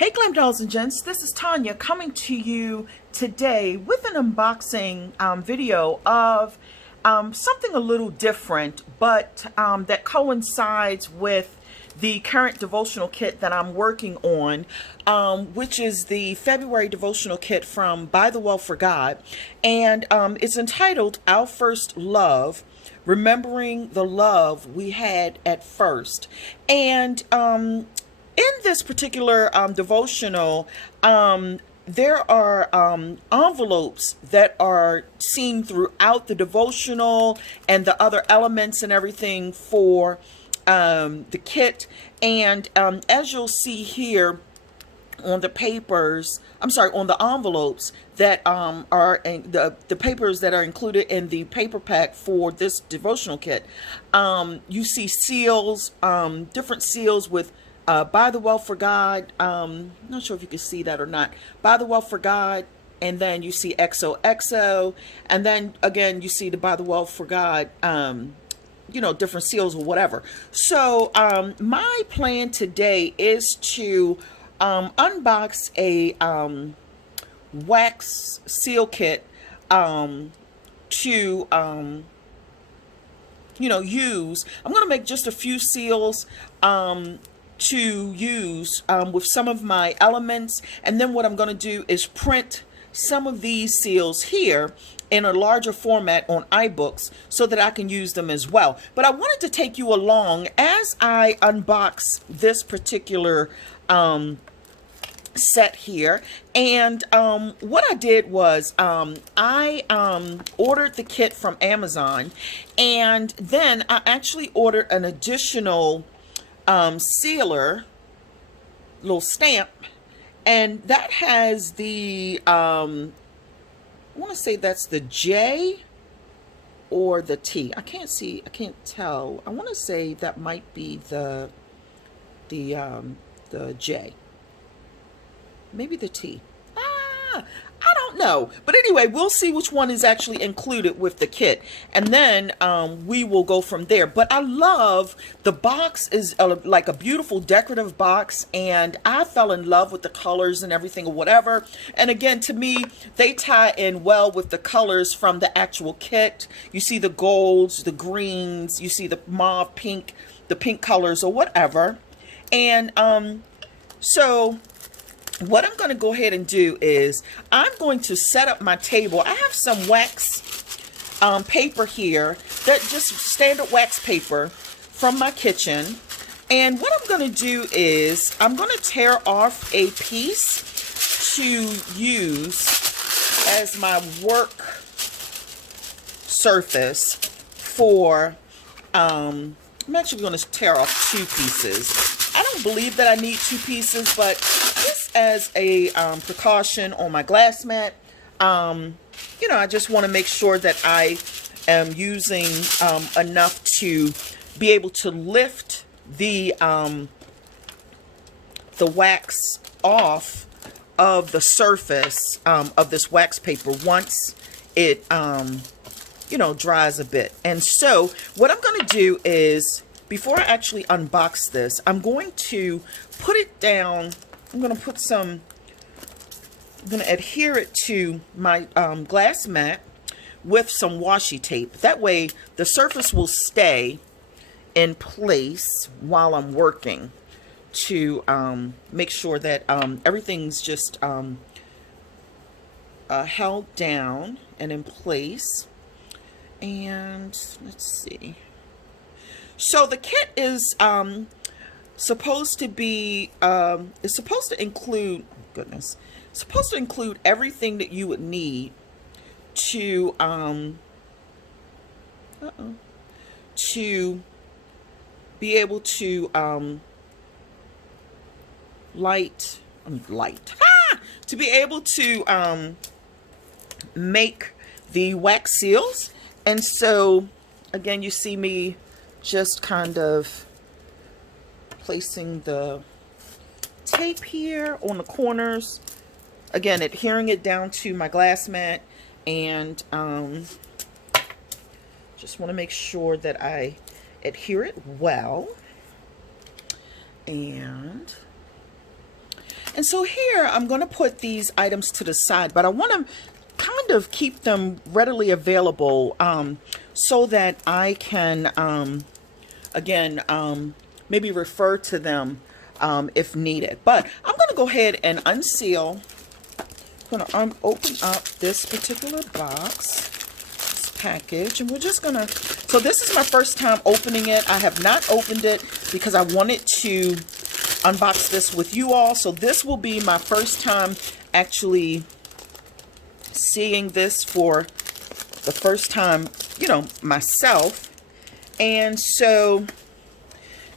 Hey Glam Dolls and Gents, this is Tanya coming to you today with an unboxing video of something a little different, but that coincides with the current devotional kit that I'm working on, which is the February devotional kit from ByTheWell4God, and it's entitled Our First Love, Remembering the Love We Had at First. And in this particular devotional, there are envelopes that are seen throughout the devotional and the other elements and everything for the kit. And as you'll see here on the papers, on the envelopes that are in the papers that are included in the paper pack for this devotional kit, you see seals, different seals with ByTheWell4God. Not sure if you can see that or not. ByTheWell4God, and then you see XOXO, and then again you see the ByTheWell4God, different seals or whatever. So my plan today is to unbox a wax seal kit to use. I'm going to make just a few seals to use with some of my elements, and then what I'm going to do is print some of these seals here in a larger format on iBooks so that I can use them as well. But I wanted to take you along as I unbox this particular set here. And what I did was I ordered the kit from Amazon, and then I actually ordered an additional sealer, little stamp, and that has the I want to say that's the J or the T. I can't tell. I want to say that might be the J, maybe the T. I don't know, but anyway, we'll see which one is actually included with the kit, and then we will go from there. But I love the box. Is like a beautiful decorative box, and I fell in love with the colors and everything or whatever. And again, to me, they tie in well with the colors from the actual kit. You see the golds, the greens, you see the mauve, pink, the pink colors or whatever. And so what I'm going to go ahead and do is I'm going to set up my table. I have some wax paper here, that just standard wax paper from my kitchen. And what I'm going to do is I'm going to tear off a piece to use as my work surface for, I'm actually going to tear off 2 pieces. I don't believe that I need 2 pieces, but just as a precaution on my glass mat, I just want to make sure that I am using enough to be able to lift the wax off of the surface of this wax paper once it dries a bit. And so what I'm going to do is, before I actually unbox this, I'm going to put it down. I'm going to adhere it to my glass mat with some washi tape. That way the surface will stay in place while I'm working, to make sure that everything's just held down and in place. And let's see. So the kit is supposed to be, it's supposed to include, supposed to include everything that you would need to, to be able to to be able to make the wax seals. And so again, you see me just kind of placing the tape here on the corners, again adhering it down to my glass mat, and just want to make sure that I adhere it well. And And so here I'm going to put these items to the side, but I want to kind of keep them readily available so that I can, again, maybe refer to them if needed. But I'm going to go ahead and unseal. I'm going to open up this particular box, this package, and we're just going to, so this is my first time opening it. I have not opened it because I wanted to unbox this with you all. So this will be my first time actually seeing this for the first time, you know, myself. And so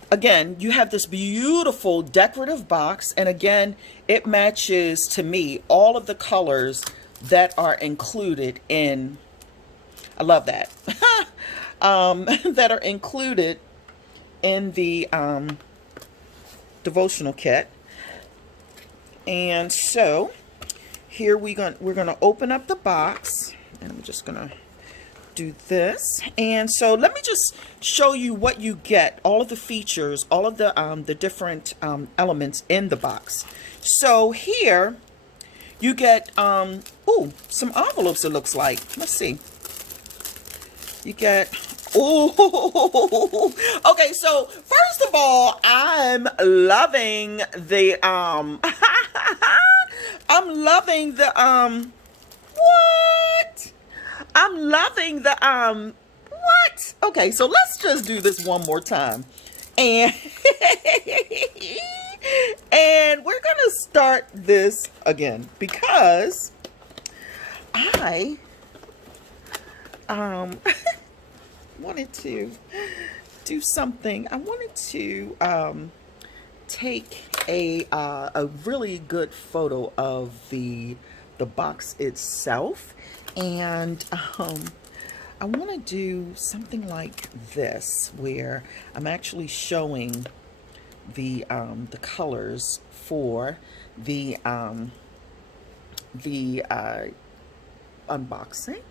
again, you have this beautiful decorative box, and again, it matches to me all of the colors that are included in, I love that, that are included in the devotional kit. And so here we're gonna open up the box, and I'm just gonna do this. And so let me just show you what you get, all of the features, all of the different elements in the box. So here you get ooh, some envelopes, it looks like. Let's see. You get, ooh, okay, so first of all, I'm loving the I'm loving the what? I'm loving the what? Okay, so let's just do this one more time. And and we're gonna start this again because I wanted to do something. I wanted to take a really good photo of the box itself, and I want to do something like this where I'm actually showing the colors for the unboxing.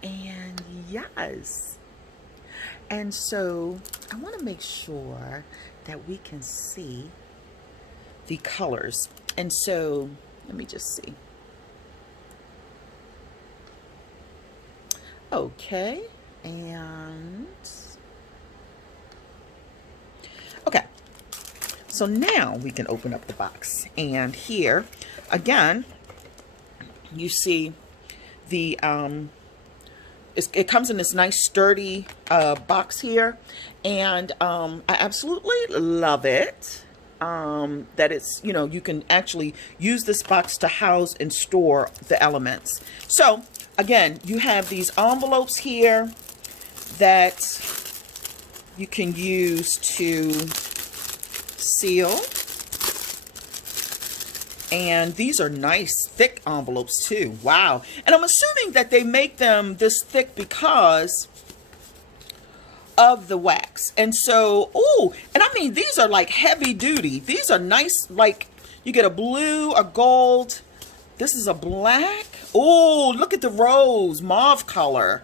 And yes, and so I want to make sure that we can see the colors. And so let me just see. Okay, and okay, so now we can open up the box, and here again you see the it comes in this nice sturdy box here, and I absolutely love it. That it's, you know, you can actually use this box to house and store the elements. So again, you have these envelopes here that you can use to seal. And these are nice thick envelopes too. Wow. And I'm assuming that they make them this thick because of the wax. And so, oh, and I mean, these are like heavy duty. These are nice, like you get a blue, a gold. This is a black. Oh, look at the rose, mauve color.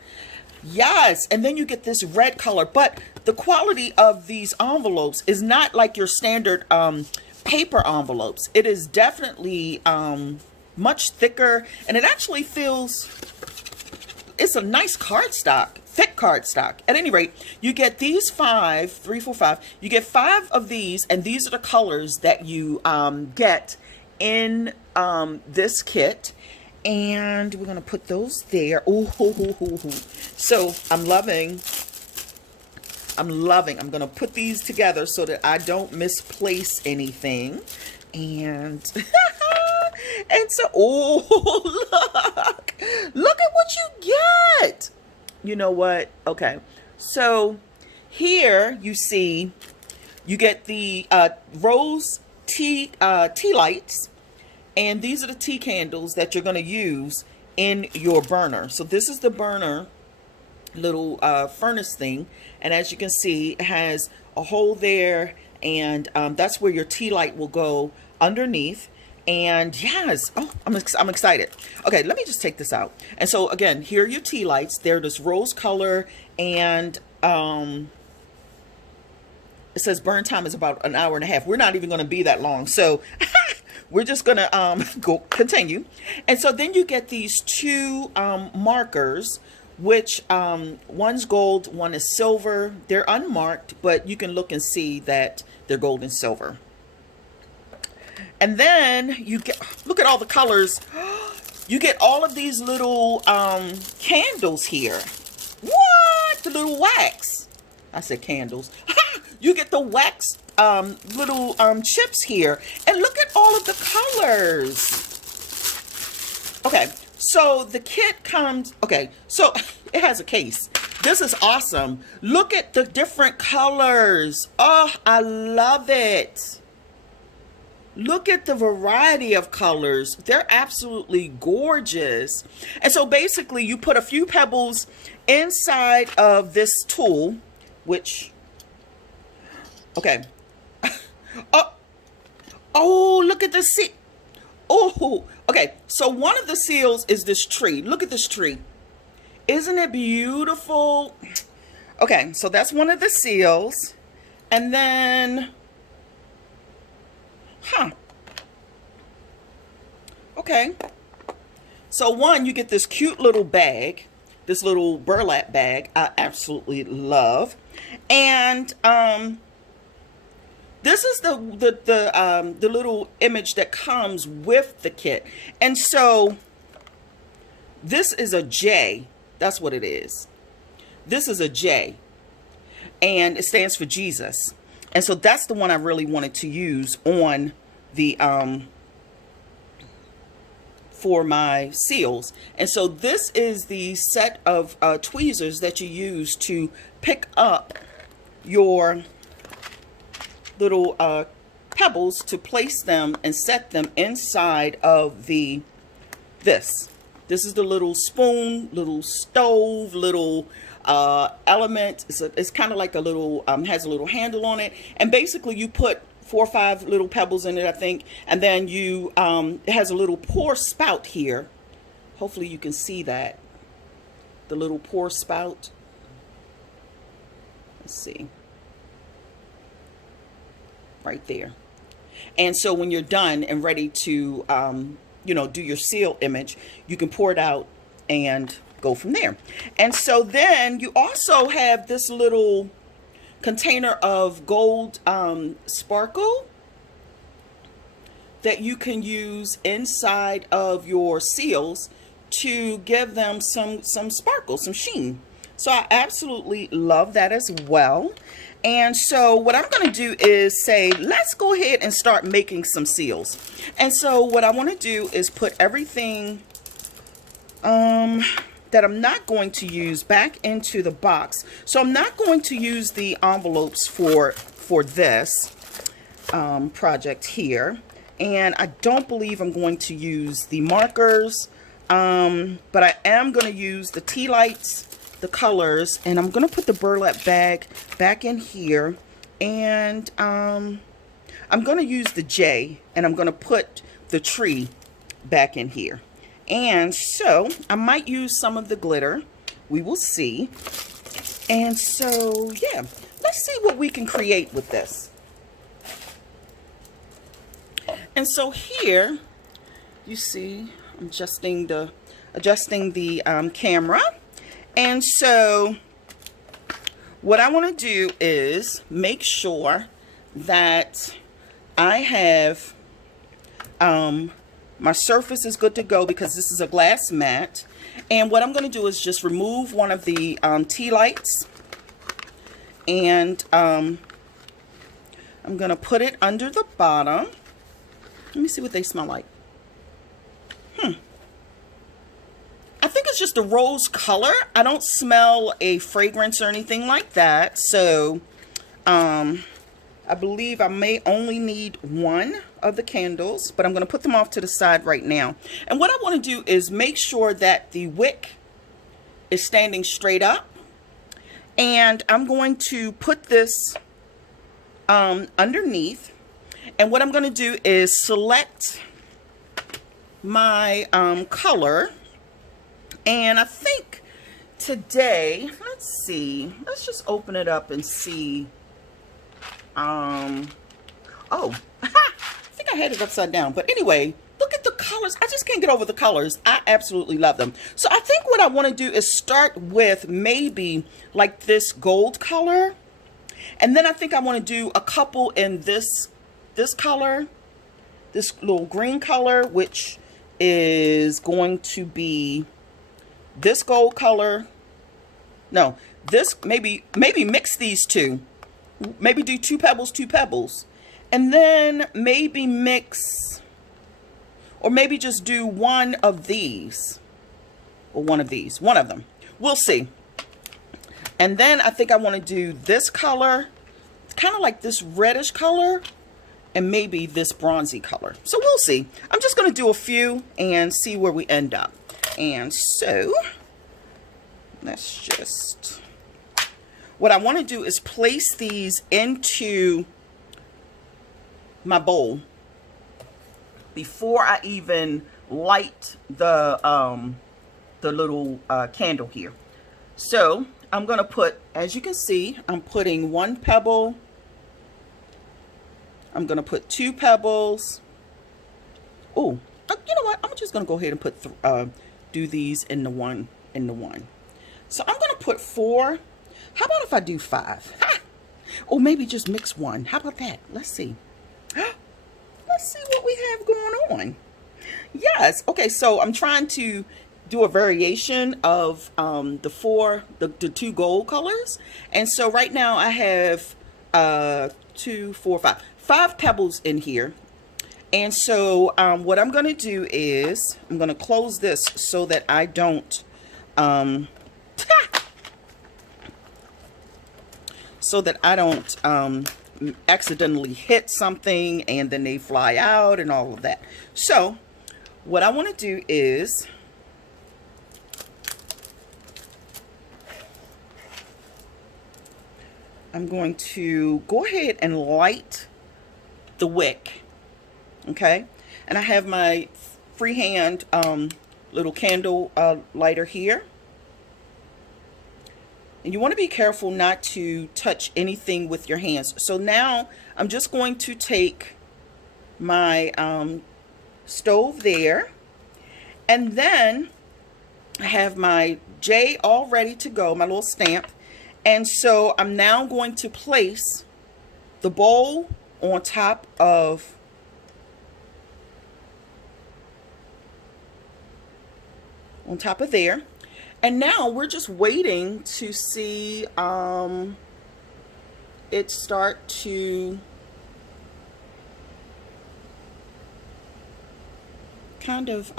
Yes, and then you get this red color. But the quality of these envelopes is not like your standard paper envelopes. It is definitely much thicker, and it actually feels, it's a nice cardstock, thick cardstock. At any rate, you get these 5, 3, 4, 5. You get 5 of these, and these are the colors that you get in this kit. And we're gonna put those there. Ooh, so I'm loving. I'm gonna put these together so that I don't misplace anything. And and so, oh, look at what you get. You know what? Okay, so here you see you get the rose tea lights, and these are the tea candles that you're going to use in your burner. So this is the burner little furnace thing, and as you can see, it has a hole there, and that's where your tea light will go underneath. And yes, oh, I'm excited. Okay, let me just take this out. And so again, here are your tea lights. They're this rose color, and it says burn time is about 1.5 hours. We're not even going to be that long. So we're just gonna go continue. And so then you get these two markers, which one's gold, one is silver. They're unmarked, but you can look and see that they're gold and silver. And then you get, look at all the colors. You get all of these little candles here. What? The little wax. I said candles. You get the wax little chips here. And look at all of the colors. Okay, so the kit comes, okay, so it has a case. This is awesome. Look at the different colors. Oh, I love it. Look at the variety of colors. They're absolutely gorgeous. And so basically you put a few pebbles inside of this tool, which, okay. Oh, look at the seal. Oh, okay. So one of the seals is this tree. Look at this tree. Isn't it beautiful? Okay, so that's one of the seals. And then, okay. So one, you get this cute little bag, this little burlap bag I absolutely love. And this is the little image that comes with the kit. And so this is a J. That's what it is. This is a J. And it stands for Jesus. And so that's the one I really wanted to use on the for my seals. And so this is the set of tweezers that you use to pick up your little pebbles, to place them and set them inside of this is the little spoon, little stove, little element. It's kind of like a little has a little handle on it, and basically you put 4 or 5 little pebbles in it, I think, and then you it has a little pour spout here. Hopefully you can see that, the little pour spout. Let's see, right there. And so when you're done and ready to you know, do your seal image, you can pour it out and go from there. And so then you also have this little container of gold sparkle that you can use inside of your seals to give them some sparkle, some sheen. So I absolutely love that as well. And so what I'm going to do is say, let's go ahead and start making some seals. And so what I want to do is put everything that I'm not going to use back into the box. So I'm not going to use the envelopes for this project here. And I don't believe I'm going to use the markers, but I am going to use the tea lights, the colors, and I'm going to put the burlap bag back in here, and I'm going to use the J, and I'm going to put the tree back in here. And so I might use some of the glitter. We will see. And so, yeah, let's see what we can create with this. And so here, you see, I'm adjusting the camera. And so what I want to do is make sure that I have my surface is good to go, because this is a glass mat. And what I'm going to do is just remove one of the tea lights, and I'm going to put it under the bottom. Let me see what they smell like. I think it's just a rose color. I don't smell a fragrance or anything like that. So I believe I may only need one of the candles, but I'm going to put them off to the side right now. And what I want to do is make sure that the wick is standing straight up. And I'm going to put this underneath. And what I'm going to do is select my color. And I think today, let's see, let's just open it up and see. Oh, I think I had it upside down. But anyway, look at the colors. I just can't get over the colors. I absolutely love them. So I think what I want to do is start with maybe like this gold color. And then I think I want to do a couple in this color, this little green color, which is going to be this gold color. No, this, maybe mix these two. Maybe do two pebbles. And then maybe mix, or maybe just do one of these, or one of them. We'll see. And then I think I want to do this color, kind of like this reddish color, and maybe this bronzy color. So we'll see. I'm just going to do a few and see where we end up. And so let's just, what I want to do is place these into my bowl before I even light the little candle here. So I'm going to put, as you can see, I'm putting one pebble. I'm going to put two pebbles. Oh, you know what? I'm just going to go ahead and put do these in the one. So I'm going to put 4. How about if I do 5? Ha! Or maybe just mix one. How about that? Let's see. Let's see what we have going on. Yes. Okay. So I'm trying to do a variation of the 2 gold colors. And so right now I have 2, 4, 5 pebbles in here. And so what I'm going to do is I'm going to close this so that I don't accidentally hit something and then they fly out and all of that. So what I want to do is I'm going to go ahead and light the wick. Okay, and I have my freehand little candle lighter here. And you want to be careful not to touch anything with your hands. So now I'm just going to take my stove there, and then I have my J all ready to go, my little stamp. And so I'm now going to place the bowl on top of there. And now we're just waiting to see it start to kind of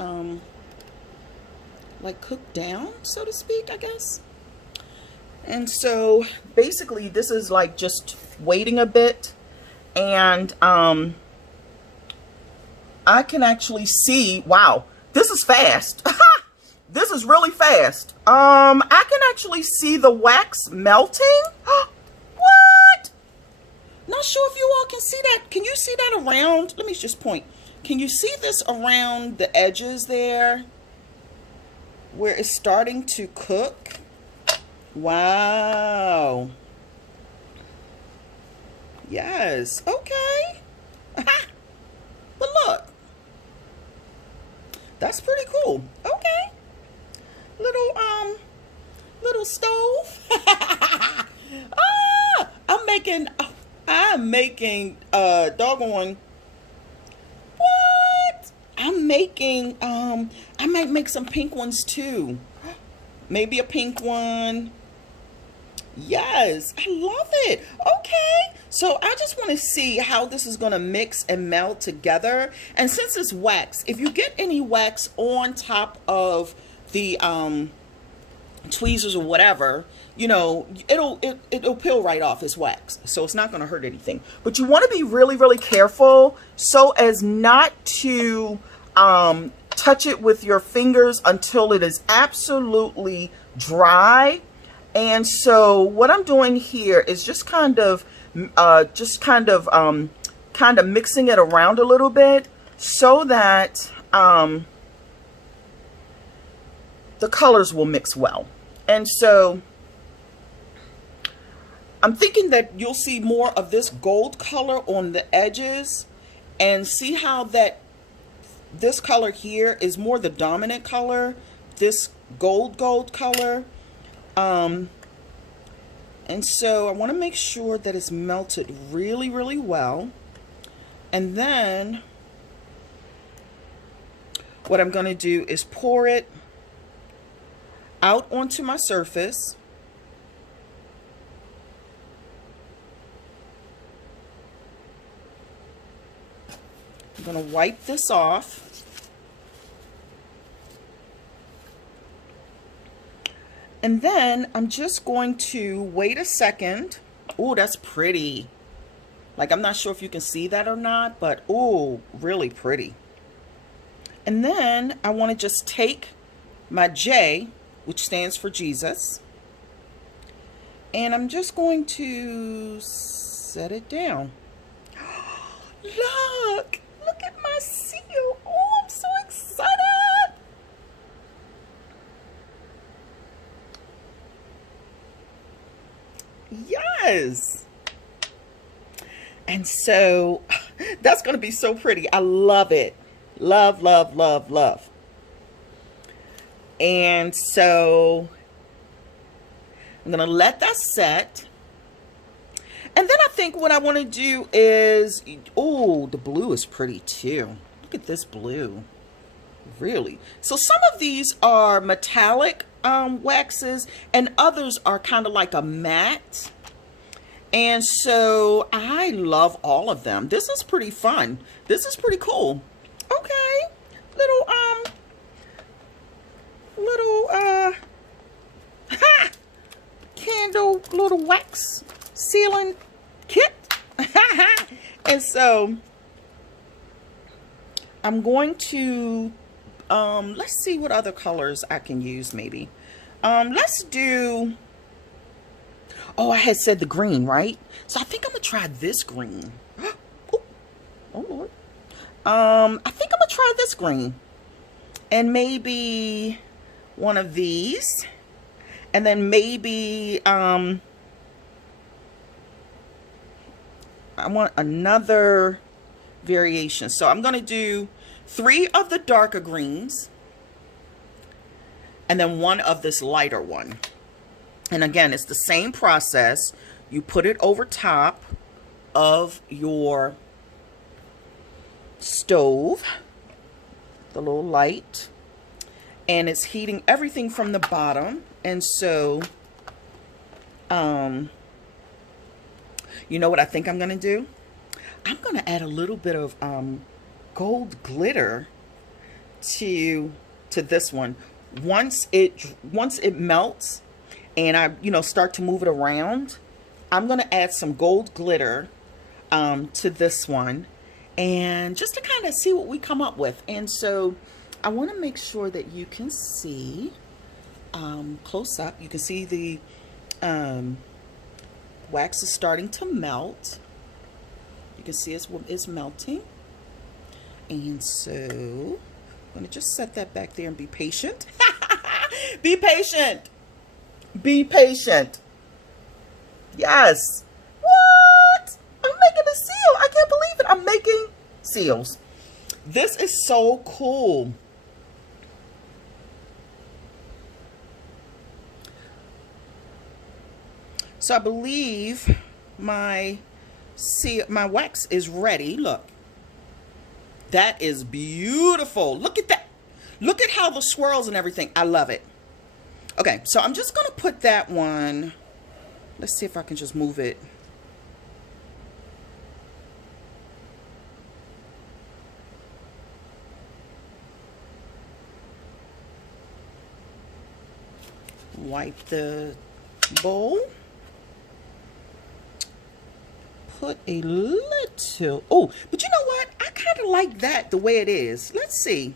like cook down, so to speak, I guess. And so basically this is like just waiting a bit, and I can actually see, wow, this is fast. This is really fast. I can actually see the wax melting. What? Not sure if you all can see that. Can you see that around? Let me just point. Can you see this around the edges there where it's starting to cook? Wow. Yes. Okay. But look. That's pretty cool. Okay. Little stove. I'm making doggone, what? I'm making I might make some pink ones too. Maybe a pink one. Yes, I love it. Okay, so I just want to see how this is going to mix and meld together. And since it's wax, if you get any wax on top of the tweezers or whatever, you know, it'll peel right off as wax, so it's not going to hurt anything. But you want to be really, really careful so as not to touch it with your fingers until it is absolutely dry. And so what I'm doing here is just kind of mixing it around a little bit so that the colors will mix well. And so I'm thinking that you'll see more of this gold color on the edges And see how that this color here is more the dominant color, this gold color. And so I want to make sure that it's melted really, really well. And then what I'm going to do is pour it out onto my surface. I'm going to wipe this off. And then I'm just going to wait a second. Oh, that's pretty. Like, I'm not sure if you can see that or not, but oh, really pretty. And then I want to just take my J, which stands for Jesus, and I'm just going to set it down. Look at my seal. Oh, I'm so excited. Yes. And so that's going to be so pretty. I love it. Love, love, love, love. And so I'm going to let that set. And then I think what I want to do is, oh, the blue is pretty too. Look at this blue. Really. So some of these are metallic waxes, and others are kind of like a matte. And so I love all of them. This is pretty fun. This is pretty cool. Okay. Little candle, little wax sealing kit. And so I'm going to let's see what other colors I can use. Maybe let's do, oh, I had said the green, right? So I think I'm gonna try this green. Oh Lord. I think I'm gonna try this green, and maybe one of these, and then maybe I want another variation. So I'm gonna do 3 of the darker greens and then 1 of this lighter one. And again, it's the same process. You put it over top of your stove, the little light, and it's heating everything from the bottom. And so you know what I think I'm gonna do? I'm gonna add a little bit of gold glitter to this one. Once it melts and I start to move it around, I'm gonna add some gold glitter to this one, and just to kind of see what we come up with. And so I want to make sure that you can see close up. You can see the wax is starting to melt. You can see it's melting. And so I'm going to just set that back there and be patient. Be patient. Be patient. Yes. What? I'm making a seal. I can't believe it. I'm making seals. This is so cool. So I believe my wax is ready. Look. That is beautiful. Look at that. Look at how the swirls and everything. I love it. Okay, so I'm just going to put that one. Let's see if I can just move it. Wipe the bowl. Put a little, oh, but you know what? I kind of like that the way it is. Let's see.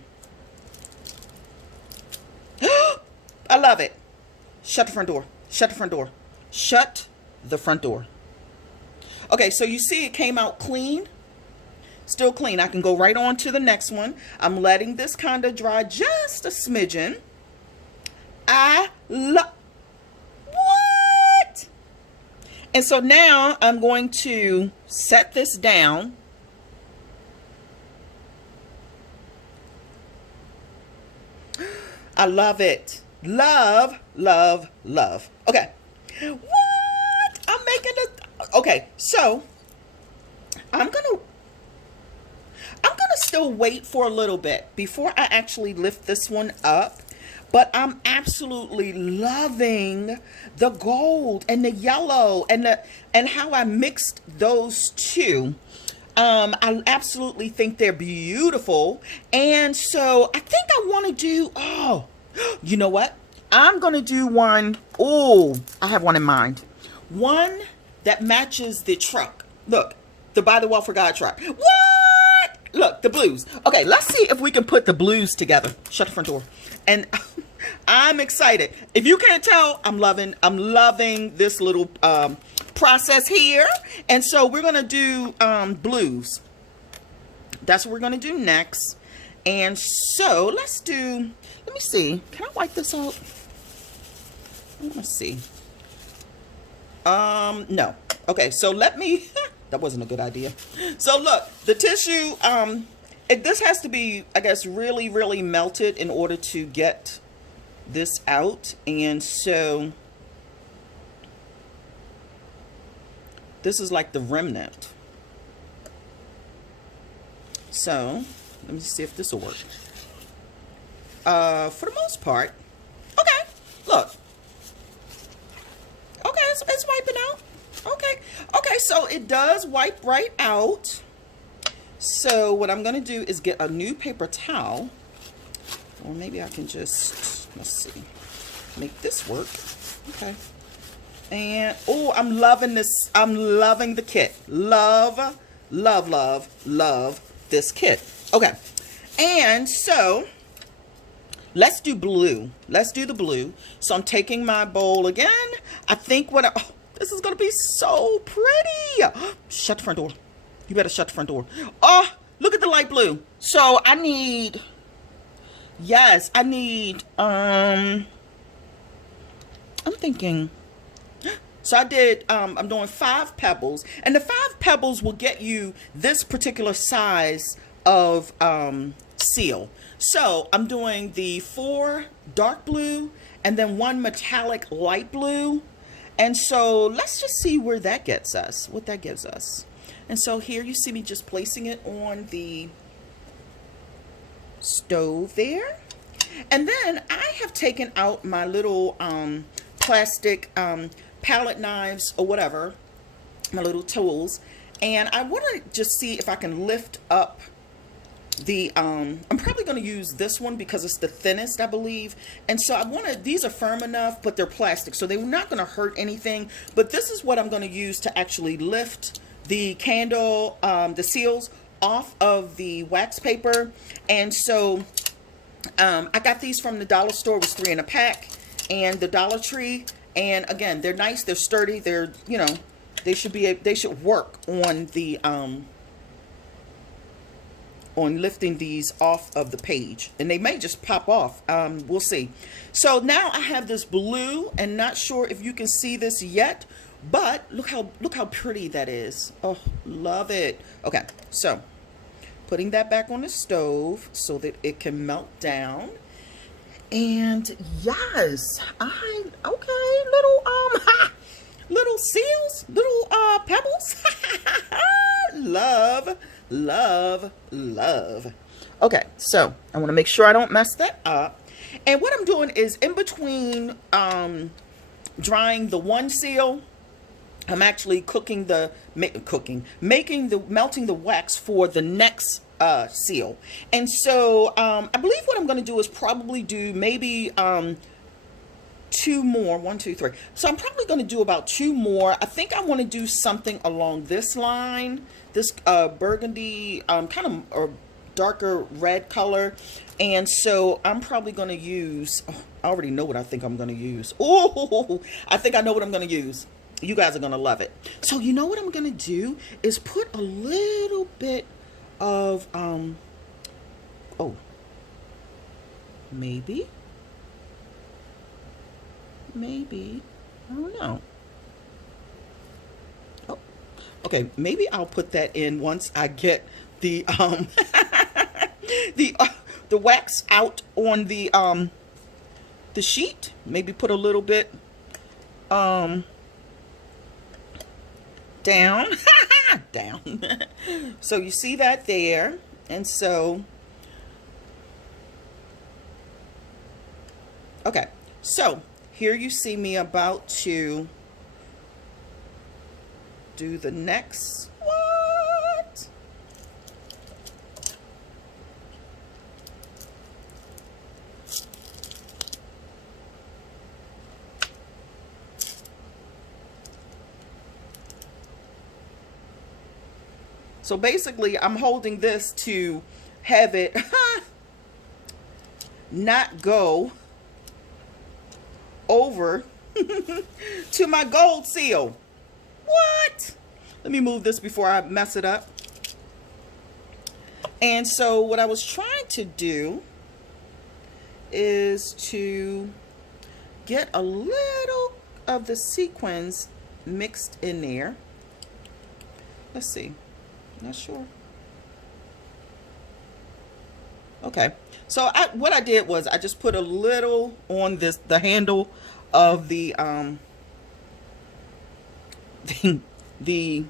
I love it. Shut the front door. Shut the front door. Shut the front door. Okay, so you see it came out clean. Still clean. I can go right on to the next one. I'm letting this kind of dry just a smidgen. I love. What? And so now I'm going to set this down. I love it. Love, love, love. Okay. What? I'm making a... Okay, so I'm gonna still wait for a little bit before I actually lift this one up. But I'm absolutely loving the gold and the yellow and how I mixed those two. I absolutely think they're beautiful. And so I think I want to do, oh, you know what? I'm going to do one. Oh, I have one in mind. One that matches the truck. Look, the ByTheWell4God truck. What? Look, the blues. Okay, let's see if we can put the blues together. Shut the front door. And I'm excited. If you can't tell, I'm loving this little process here. And so we're gonna do blues. That's what we're gonna do next. And so let's do, let me see, can I wipe this out? Let's see. No. Okay, so let me that wasn't a good idea. So look, the tissue, this has to be, I guess, really, really melted in order to get this out. And so this is like the remnant. So let me see if this will work. For the most part, okay, look. Okay, it's wiping out. Okay, so it does wipe right out. So what I'm gonna do is get a new paper towel, or maybe I can just, let's see, make this work. Okay. And oh, I'm loving this. I'm loving the kit. Love, love, love, love this kit. Okay. And so let's do blue. Let's do the blue. So I'm taking my bowl again. I think what oh, this is going to be so pretty. Shut the front door. You better shut the front door. Oh, look at the light blue. So I need, yes, I need, I'm thinking, so I did, I'm doing 5 pebbles, and the 5 pebbles will get you this particular size of seal. So I'm doing the 4 dark blue and then 1 metallic light blue. And so let's just see where that gets us, what that gives us. And so here you see me just placing it on the stove there. And then I have taken out my little plastic palette knives or whatever, my little tools. And I want to just see if I can lift up the, I'm probably going to use this one because it's the thinnest, I believe. And so I want to, these are firm enough, but they're plastic, so they're not going to hurt anything. But this is what I'm going to use to actually lift the candle, the seals off of the wax paper. And so I got these from the dollar store. It was 3 in a pack, and the Dollar Tree. And again, they're nice, they're sturdy, they're, you know, they should work on the on lifting these off of the page, and they may just pop off. We'll see. So now I have this blue, and not sure if you can see this yet, but look how pretty that is. Oh, love it. Okay, so putting that back on the stove so that it can melt down. And yes, little seals, little pebbles. Love, love, love. Okay, so I want to make sure I don't mess that up. And what I'm doing is, in between drying the one seal, I'm actually melting the wax for the next seal. And so I believe what I'm going to do is probably do maybe 2 more. 1, 2, 3. So I'm probably going to do about 2 more. I think I want to do something along this line, this burgundy kind of or darker red color. And so I'm probably going to use, oh, I already know what I think I'm going to use. Oh, I think I know what I'm going to use. You guys are going to love it. So you know what I'm going to do is put a little bit of oh, maybe I don't know. Oh, okay, maybe I'll put that in once I get the the wax out on the the sheet, maybe put a little bit down. Down. So you see that there. And so, okay, so here you see me about to do the next. What? So basically, I'm holding this to have it not go over to my gold seal. What? Let me move this before I mess it up. And so what I was trying to do is to get a little of the sequins mixed in there. Let's see. Not sure. Okay, so what I did was I just put a little on the handle of the the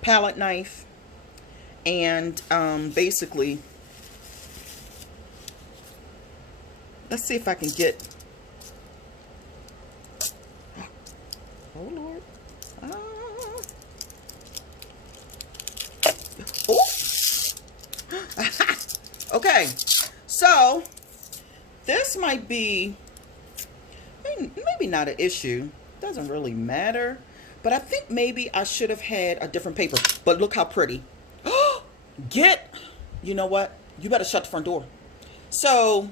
palette knife, and basically, let's see if I can get. Oh Lord. Oh. Okay, so this might be maybe not an issue. Doesn't really matter, but I think maybe I should have had a different paper. But look how pretty. You know what? You better shut the front door. So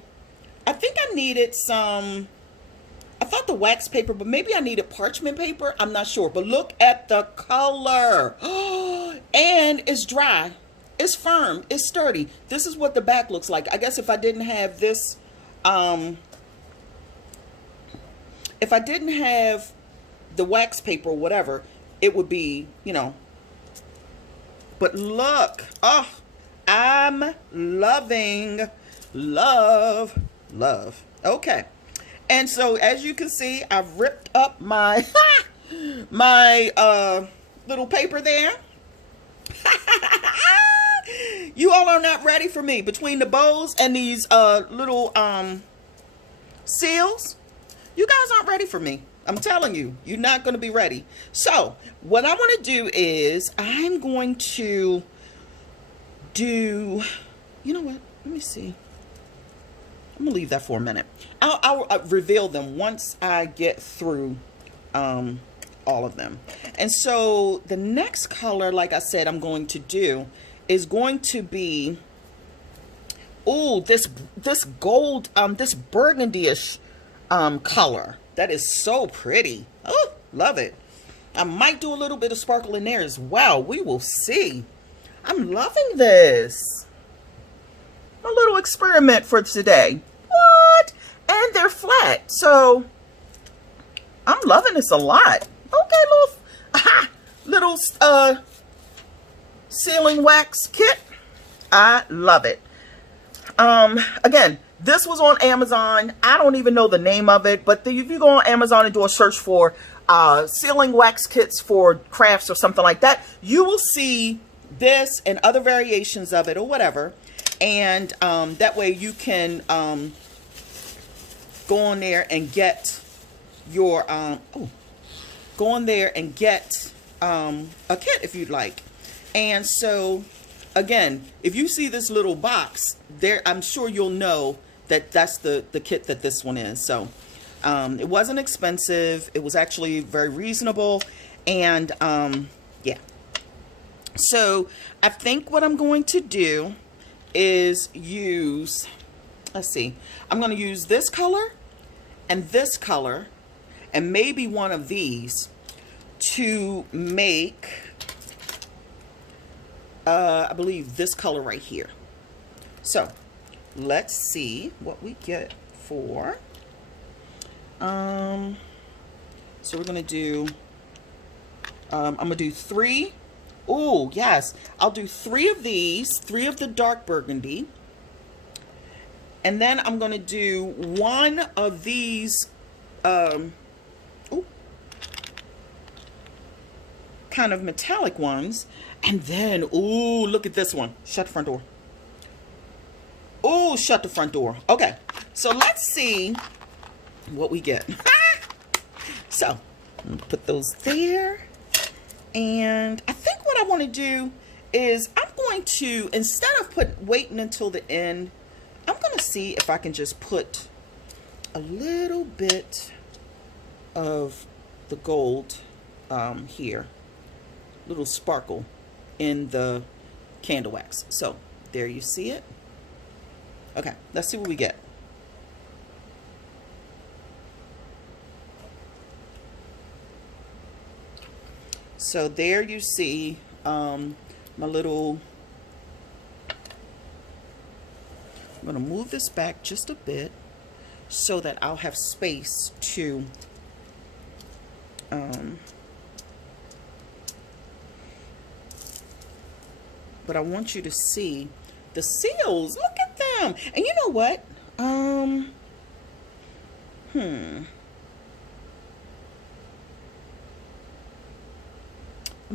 I think I needed some. I thought the wax paper, but maybe I needed parchment paper. I'm not sure. But look at the color. And it's dry. It's firm. It's sturdy. This is what the back looks like. I guess if I didn't have this, if I didn't have the wax paper or whatever, it would be, you know. But look. Oh, I'm loving. Love. Okay. And so, as you can see, I've ripped up my my little paper there. You all are not ready for me. Between the bows and these little seals, you guys aren't ready for me. I'm telling you, you're not going to be ready. So, what I want to do is I'm going to do, you know what? Let me see. I'm gonna leave that for a minute. I'll reveal them once I get through all of them. And so the next color, like I said, I'm going to do is going to be, oh, this gold, this burgundy-ish color. That is so pretty. Oh, love it. I might do a little bit of sparkle in there as well. We will see. I'm loving this. A little experiment for today. What? And they're flat, so I'm loving this a lot. Okay, little sealing wax kit. I love it. Again, this was on Amazon. I don't even know the name of it, but if you go on Amazon and do a search for sealing wax kits for crafts or something like that, you will see this and other variations of it or whatever. And that way you can go on there and get your go on there and get a kit if you'd like. And so again, if you see this little box there, I'm sure you'll know that that's the kit that this one is. So it wasn't expensive. It was actually very reasonable. And yeah, so I think what I'm going to do is use, let's see, I'm going to use this color and maybe one of these to make I believe this color right here. So let's see what we get for so we're gonna do I'm gonna do 3. Oh, yes. I'll do 3 of these, 3 of the dark burgundy. And then I'm going to do one of these kind of metallic ones. And then, ooh, look at this one. Shut the front door. Oh, shut the front door. Okay, so let's see what we get. So, put those there. And I think what I want to do is I'm going to, instead of waiting until the end, I'm going to see if I can just put a little bit of the gold here, little sparkle in the candle wax. So there you see it. Okay, let's see what we get. So there you see my little, I'm going to move this back just a bit so that I'll have space to but I want you to see the seals. Look at them. And you know what? I'm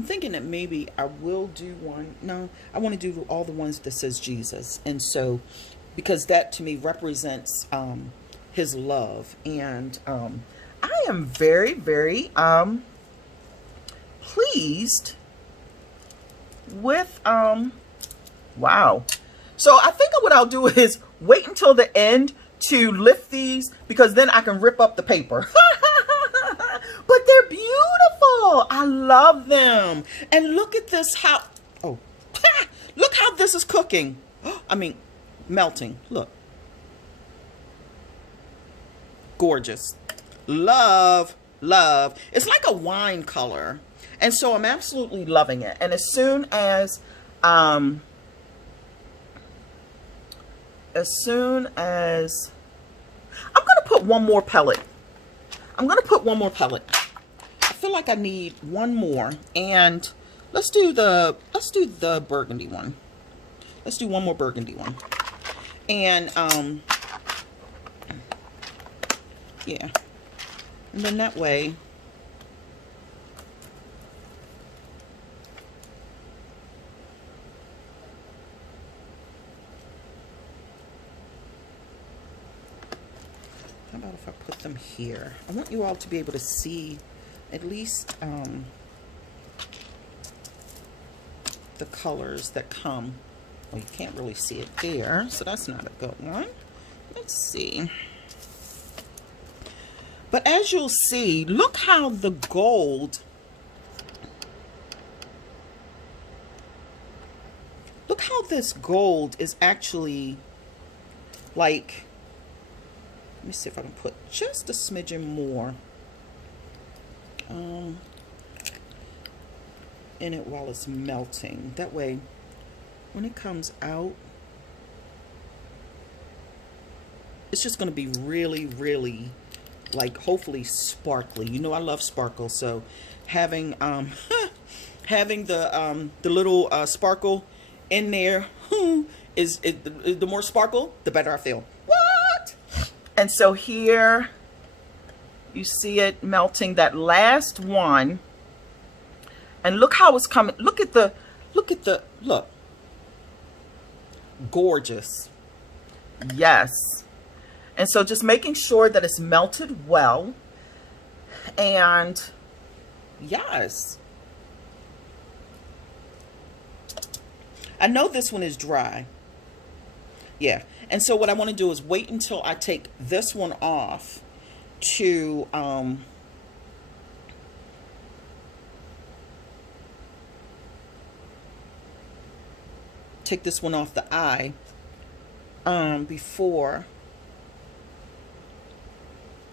thinking that maybe I will do one. No, I want to do all the ones that says Jesus. And so, because that to me represents his love. And I am very, very pleased with, wow. So I think what I'll do is wait until the end to lift these, because then I can rip up the paper. But they're beautiful. I love them. And look at this, how, oh, look how this is cooking. I mean, melting. Look. Gorgeous. Love, love. It's like a wine color. And so I'm absolutely loving it. And as soon as I'm going to put one more pellet. I'm going to put one more pellet. I feel like I need one more. And let's do the burgundy one. Let's do one more burgundy one. And yeah. And then that way how about if I put them here? I want you all to be able to see at least the colors that come. Well, you can't really see it there, so that's not a good one. Let's see. But as you'll see, look how the gold, look how this gold is actually like, let me see if I can put just a smidgen more in it while it's melting. That way, when it comes out, it's just going to be really, really, like, hopefully sparkly. You know I love sparkle, so having having the little sparkle in there is the more sparkle, the better I feel. What? And so here you see it melting, that last one, and look how it's coming. Look. Gorgeous. Yes. And so just making sure that it's melted well. And yes. I know this one is dry. Yeah. And so what I want to do is wait until I take this one off to take this one off the eye before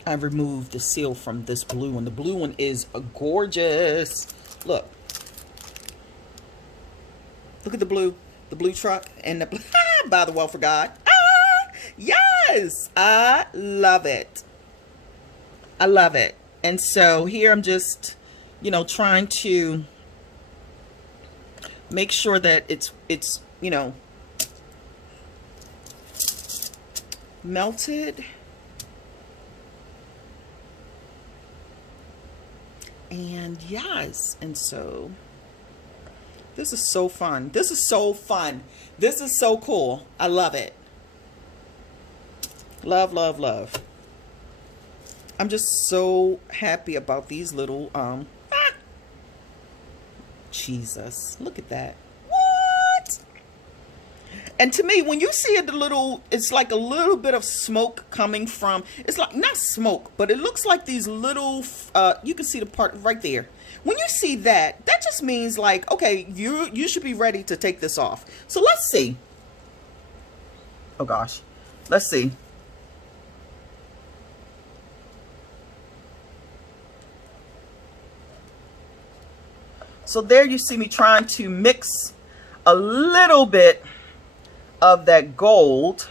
I remove the seal from this blue one. The blue one is gorgeous. Look at the blue truck and the ByTheWell4God. Yes, I love it. I love it. And so here I'm just, you know, trying to make sure that it's, you know, melted. And yes, and so this is so fun. This is so fun. This is so cool. I love it. Love, love, love. I'm just so happy about these little Jesus, look at that. What? And to me, when you see it, it's like a little bit of smoke coming from, it's like not smoke, but it looks like these little you can see the part right there. When you see that, that just means like, okay, you should be ready to take this off. So let's see. Oh gosh, let's see. So there you see me trying to mix a little bit of that gold.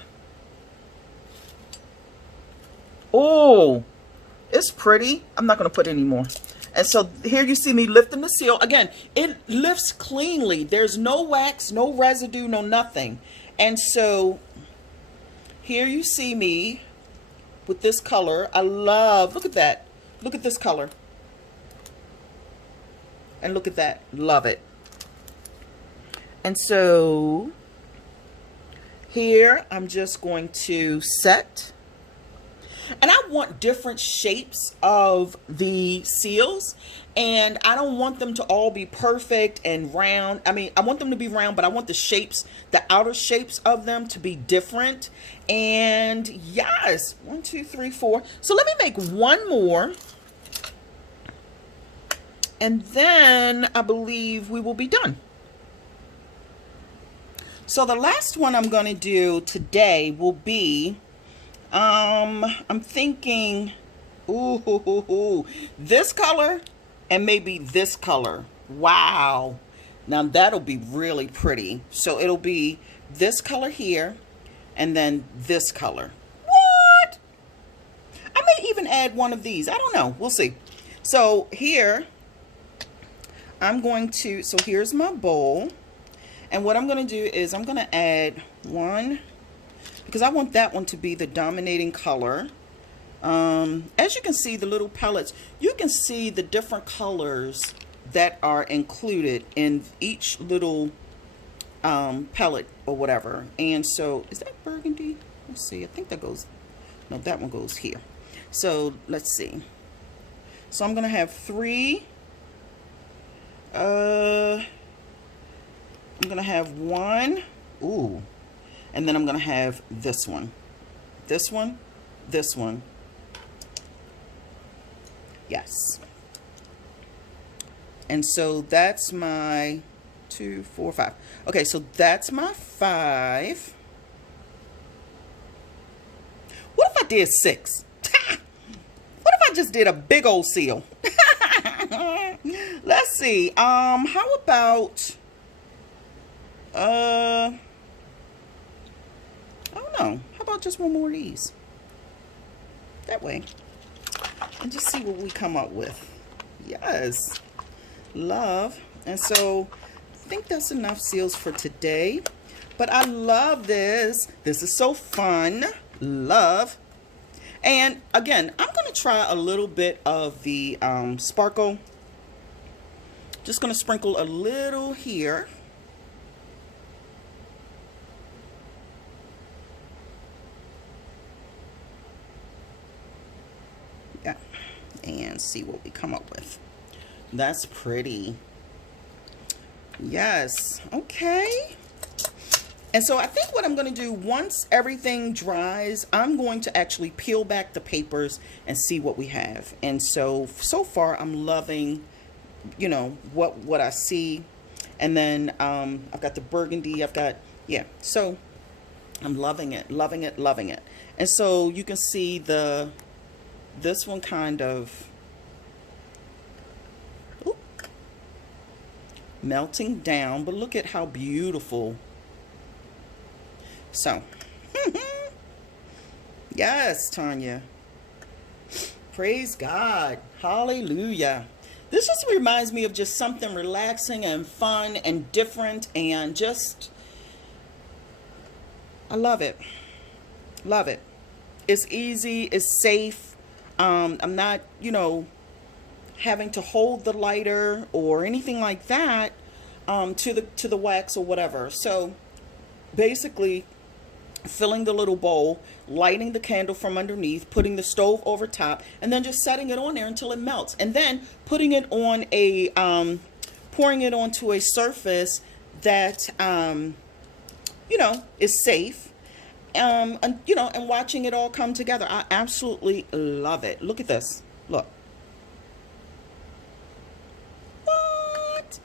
Oh, it's pretty. I'm not going to put any more. And so here you see me lifting the seal. Again, it lifts cleanly. There's no wax, no residue, no nothing. And so here you see me with this color. I love, look at that. Look at this color. And look at that. Love it. And so here I'm just going to set. And I want different shapes of the seals. And I don't want them to all be perfect and round. I mean, I want them to be round, but I want the shapes, the outer shapes of them to be different. And yes, 1, 2, 3, 4. So let me make one more. And then I believe we will be done. So the last one I'm going to do today will be, I'm thinking, this color and maybe this color. Wow. Now that'll be really pretty. So it'll be this color here and then this color. What? I may even add one of these. I don't know. We'll see. So here, I'm going to, so here's my bowl. And what I'm going to do is I'm going to add one, because I want that one to be the dominating color. As you can see, the little pellets, you can see the different colors that are included in each little pellet or whatever. And so, is that burgundy? Let's see, I think that goes, no, that one goes here. So let's see. So I'm going to have 3. I'm gonna have 1, ooh, and then I'm gonna have this one, this one, this one. Yes. And so that's my 2, 4, 5. Okay, so that's my 5. What if I did 6? What if I just did a big old seal? Let's see. How about I don't know. How about just one more of these? That way. And just see what we come up with. Yes. Love. And so I think that's enough seals for today. But I love this. This is so fun. Love. And again, I'm going to try a little bit of the sparkle. Just going to sprinkle a little here. Yeah. And see what we come up with. That's pretty. Yes. Okay. And so I think what I'm going to do, once everything dries, I'm going to actually peel back the papers and see what we have. And so far I'm loving, you know, what I see. And then I've got the burgundy, I've got, yeah, so I'm loving it, loving it, loving it. And so you can see this one kind of melting down, but look at how beautiful. So, yes, Tanya. Praise God. Hallelujah. This just reminds me of just something relaxing and fun and different and just, I love it. Love it. It's easy, it's safe. I'm not, you know, having to hold the lighter or anything like that to the wax or whatever. So basically, filling the little bowl, lighting the candle from underneath, putting the stove over top, and then just setting it on there until it melts, and then putting it on a pouring it onto a surface that you know, is safe, and you know, and watching it all come together. I absolutely love it. Look at this. Look. What?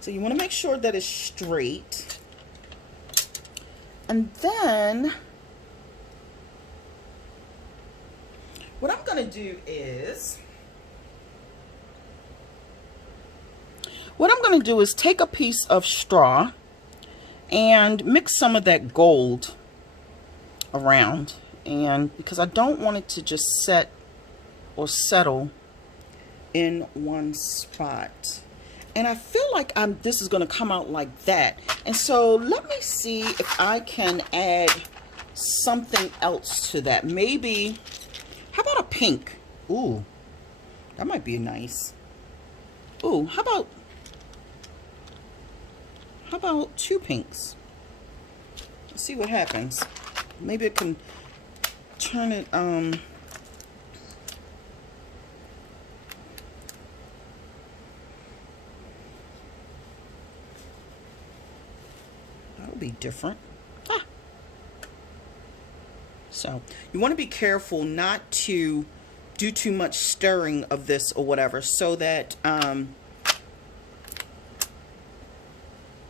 So you want to make sure that it's straight. And then what I'm going to do is take a piece of straw and mix some of that gold around, and because I don't want it to just set or settle in one spot. And I feel like this is going to come out like that. And so let me see if I can add something else to that. Maybe, how about a pink? Ooh, that might be nice. Ooh, how about 2 pinks? Let's see what happens. Maybe it can turn it, be different. So you want to be careful not to do too much stirring of this or whatever, so that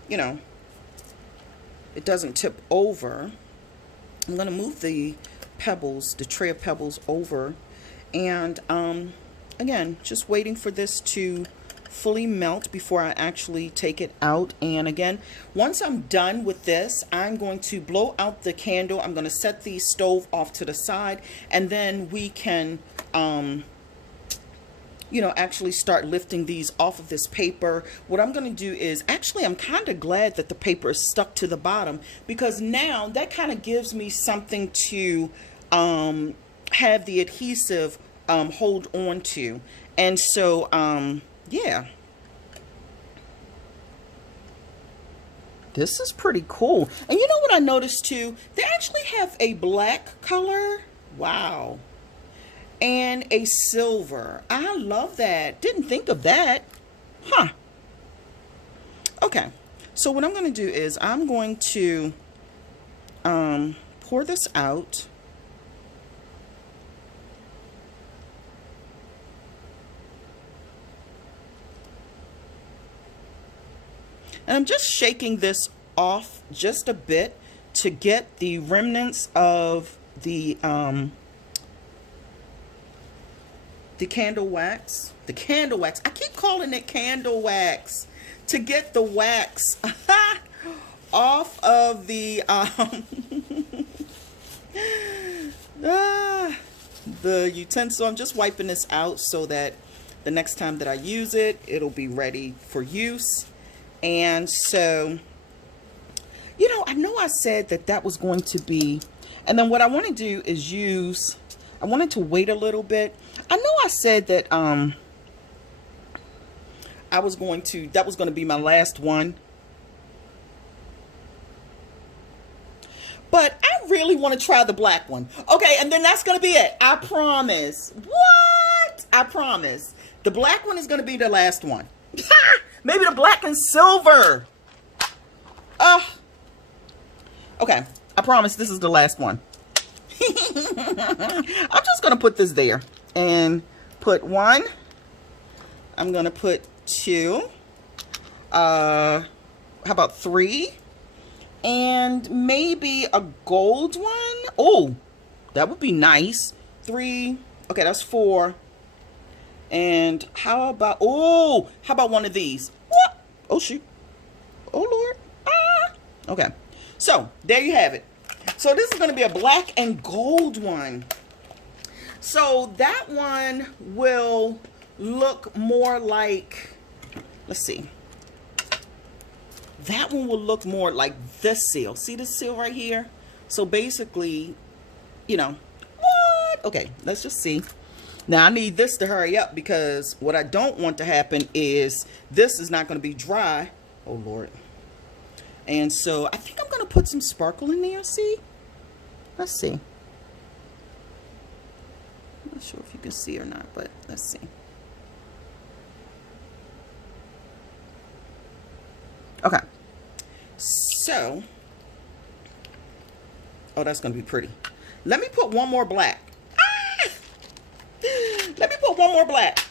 you know, it doesn't tip over. I'm going to move the pebbles, the tray of pebbles, over, and again, just waiting for this to fully melt before I actually take it out. And again, once I'm done with this, I'm going to blow out the candle. I'm going to set the stove off to the side, and then we can you know, actually start lifting these off of this paper. What I'm going to do is, actually, I'm kind of glad that the paper is stuck to the bottom, because now that kind of gives me something to have the adhesive hold on to. And so yeah, this is pretty cool. And you know what I noticed too? They actually have a black color. Wow. And a silver. I love that. Didn't think of that. Huh. Okay. So what I'm going to do is I'm going to pour this out. And I'm just shaking this off just a bit to get the remnants of the candle wax. The candle wax. I keep calling it candle wax. To get the wax off of the the utensil. I'm just wiping this out so that the next time that I use it, it'll be ready for use. And so, you know, I know I said that that was going to be, and then what I want to do is use, I wanted to wait a little bit. I know I said that that was going to be my last one. But I really want to try the black one. Okay, and then that's going to be it. I promise. What? I promise. The black one is going to be the last one. Maybe the black and silver. Okay, I promise this is the last one. I'm just going to put this there and put 1. I'm going to put 2. How about 3? And maybe a gold one. Oh, that would be nice. 3. Okay, that's 4. And how about, oh, how about one of these? What? Oh, shoot. Oh, Lord. Ah. Okay. So, there you have it. So, this is going to be a black and gold one. So, that one will look more like, let's see. that one will look more like this seal. See this seal right here? So basically, you know, what? Okay, let's just see. Now I need this to hurry up because what I don't want to happen is this is not going to be dry. Oh Lord. And so I think I'm going to put some sparkle in there. See? Let's see. I'm not sure if you can see or not, but let's see. Okay. So, oh, that's going to be pretty. Let me put one more black. Let me put one more black.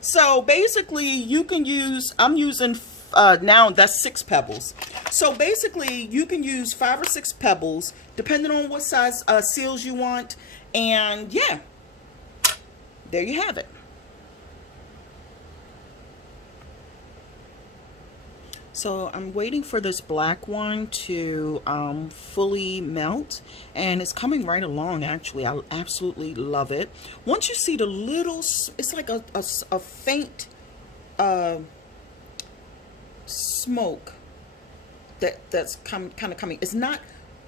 So basically you can use, I'm using, now that's 6 pebbles. So basically you can use 5 or 6 pebbles depending on what size seals you want. And yeah, there you have it. So I'm waiting for this black one to fully melt, and it's coming right along. Actually, I absolutely love it. Once you see the little, it's like a faint smoke that's kind of coming. It's not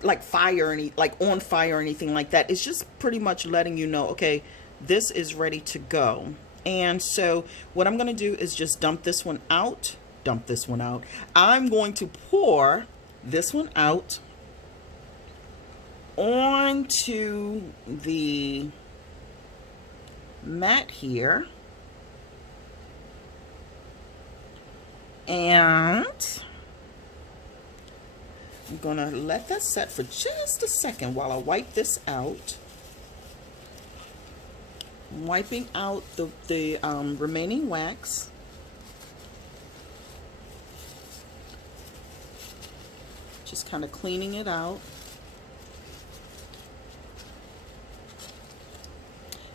like fire or like on fire or anything like that. It's just pretty much letting you know, okay, this is ready to go. And so what I'm going to do is just dump this one out. I'm going to pour this one out onto the mat here, and I'm gonna let that set for just a second while I wipe this out. I'm wiping out the remaining wax. Just kind of cleaning it out.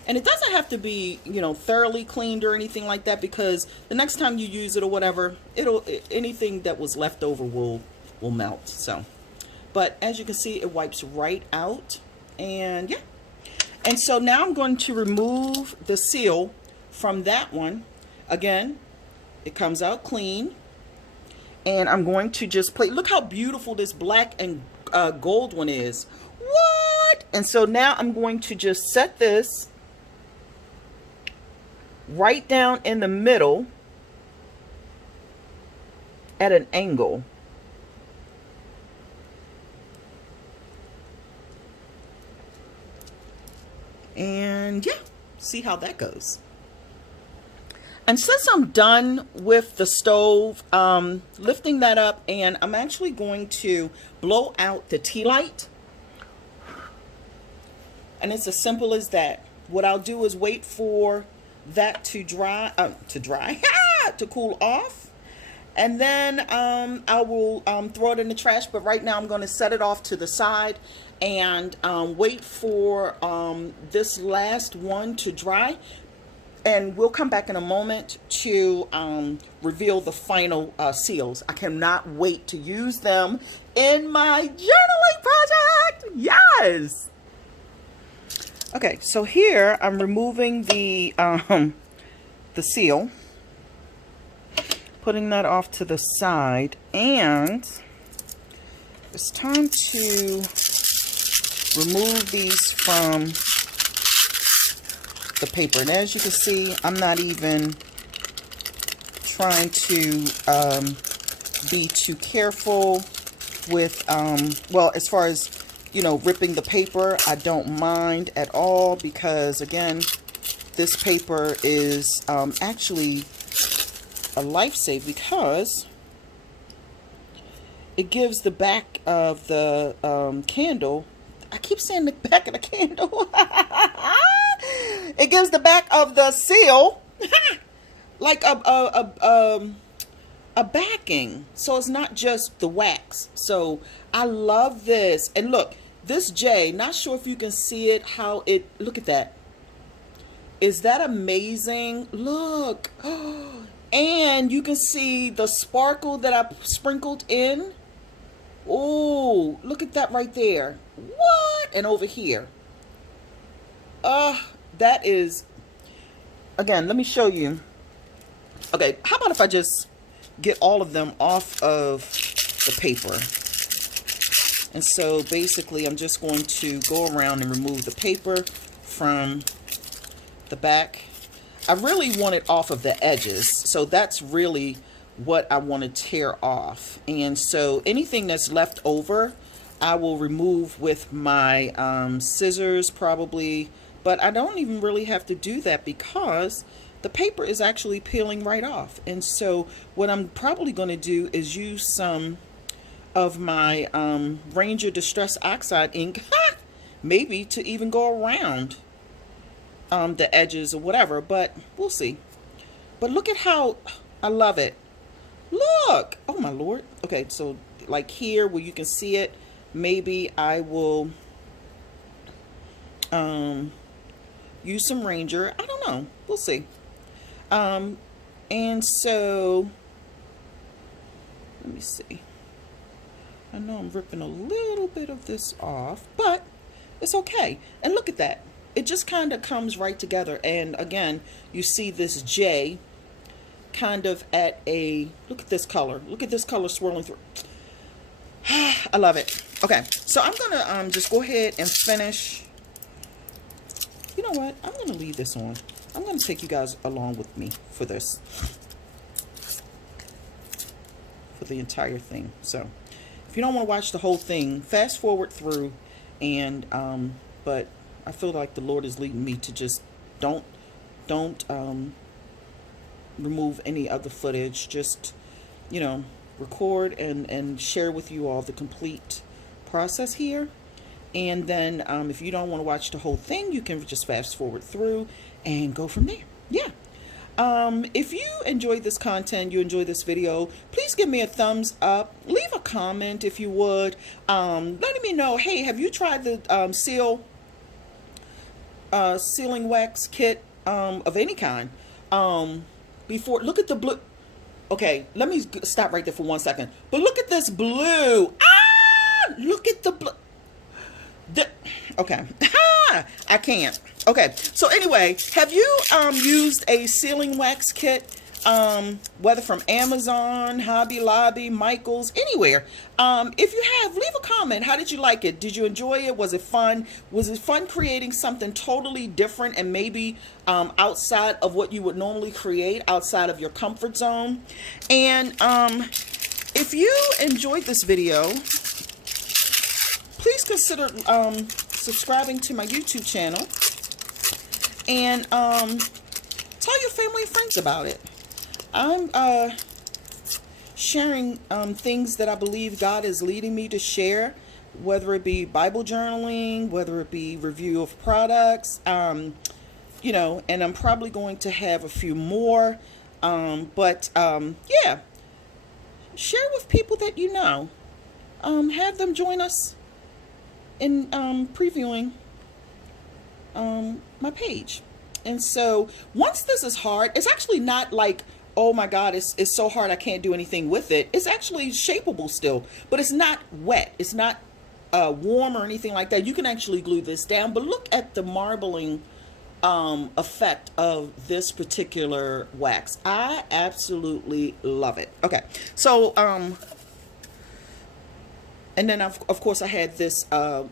And it doesn't have to be, you know, thoroughly cleaned or anything like that, because the next time you use it or whatever, anything that was left over will melt. So, but as you can see, it wipes right out. And yeah. And so now I'm going to remove the seal from that one. Again, it comes out clean. And I'm going to just play. Look how beautiful this black and gold one is. What? And so now I'm going to just set this right down in the middle at an angle. And yeah, see how that goes. And since I'm done with the stove, lifting that up, and I'm actually going to blow out the tea light. And it's as simple as that. What I'll do is wait for that to dry, to cool off. And then I will throw it in the trash. But right now I'm going to set it off to the side and wait for this last one to dry. And we'll come back in a moment to reveal the final seals. I cannot wait to use them in my journaling project. Yes. Okay, so here I'm removing the seal, putting that off to the side, and it's time to remove these from the paper. And as you can see, I'm not even trying to be too careful with well, as far as, you know, ripping the paper, I don't mind at all, because again, this paper is actually a lifesaver, because it gives the back of the candle, I keep saying the back of the candle, it gives the back of the seal like a backing, so it's not just the wax. So I love this. And look, this J, not sure if you can see it, how it, look at that. Is that amazing? Look. And you can see the sparkle that I sprinkled in. Oh, look at that right there. What? And over here. That is, again, let me show you. Okay, how about if I just get all of them off of the paper. And so basically I'm just going to go around and remove the paper from the back. I really want it off of the edges, so that's really what I want to tear off. And so anything that's left over I will remove with my scissors probably, but I don't even really have to do that because the paper is actually peeling right off. And so what I'm probably going to do is use some of my Ranger Distress Oxide ink, maybe to even go around the edges or whatever, but we'll see. But look at how I love it. Look, oh my Lord. Okay, so like here where you can see it, maybe I will use some Ranger. I don't know, we'll see. And so let me see. I know I'm ripping a little bit of this off, but it's okay. And look at that. It just kind of comes right together. And again, you see this J kind of at a, look at this color. Look at this color swirling through. I love it. Okay, so I'm going to just go ahead and finish. You know what? I'm going to leave this on. I'm going to take you guys along with me for this. For the entire thing. So if you don't want to watch the whole thing, fast forward through. And but I feel like the Lord is leading me to just don't remove any other footage. Just, you know, record and share with you all the complete process here. And then if you don't want to watch the whole thing, you can just fast forward through and go from there. Yeah. If you enjoyed this content, you enjoyed this video, please give me a thumbs up. Leave a comment if you would. Letting me know, hey, have you tried the sealing wax kit of any kind before? Look at the blue. Okay, let me stop right there for 1 second. But look at this blue. Ah, look at the blue. Okay. I can't. Okay. So anyway, have you used a sealing wax kit, whether from Amazon, Hobby Lobby, Michael's, anywhere? If you have, leave a comment. How did you like it? Did you enjoy it? Was it fun? Was it fun creating something totally different and maybe outside of what you would normally create, outside of your comfort zone? And if you enjoyed this video, please consider subscribing to my YouTube channel and tell your family and friends about it. I'm sharing things that I believe God is leading me to share, whether it be Bible journaling, whether it be review of products, you know, and I'm probably going to have a few more, yeah, share with people that you know. Have them join us in previewing my page. And so once this is hard, it's actually not like, oh my God, it's so hard I can't do anything with it. It's actually shapeable still, but it's not wet. It's not warm or anything like that. You can actually glue this down, but look at the marbling effect of this particular wax. I absolutely love it. Okay, so and then of course I had this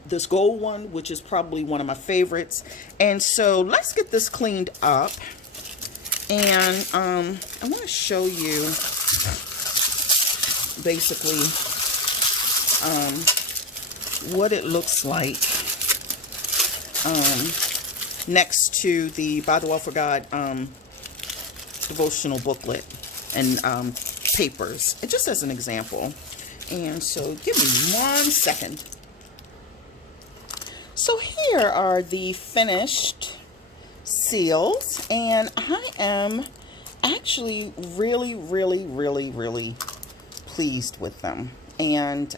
this gold one, which is probably one of my favorites. And so let's get this cleaned up. And I want to show you basically what it looks like next to the ByTheWell4God devotional booklet and papers, and just as an example. And so give me 1 second. So here are the finished seals, and I am actually really pleased with them. And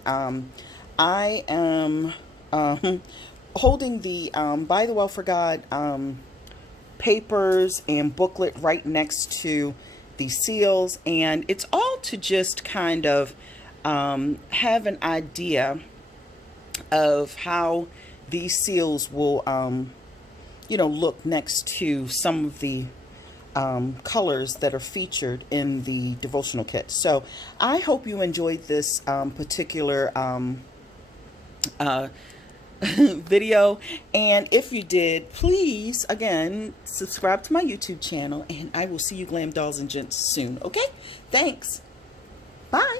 I am holding the ByTheWell4God papers and booklet right next to the seals, and it's all to just kind of have an idea of how these seals will you know, look next to some of the colors that are featured in the devotional kit. So I hope you enjoyed this particular video, and if you did, please again subscribe to my YouTube channel, and I will see you glam dolls and gents soon. Okay, thanks, bye.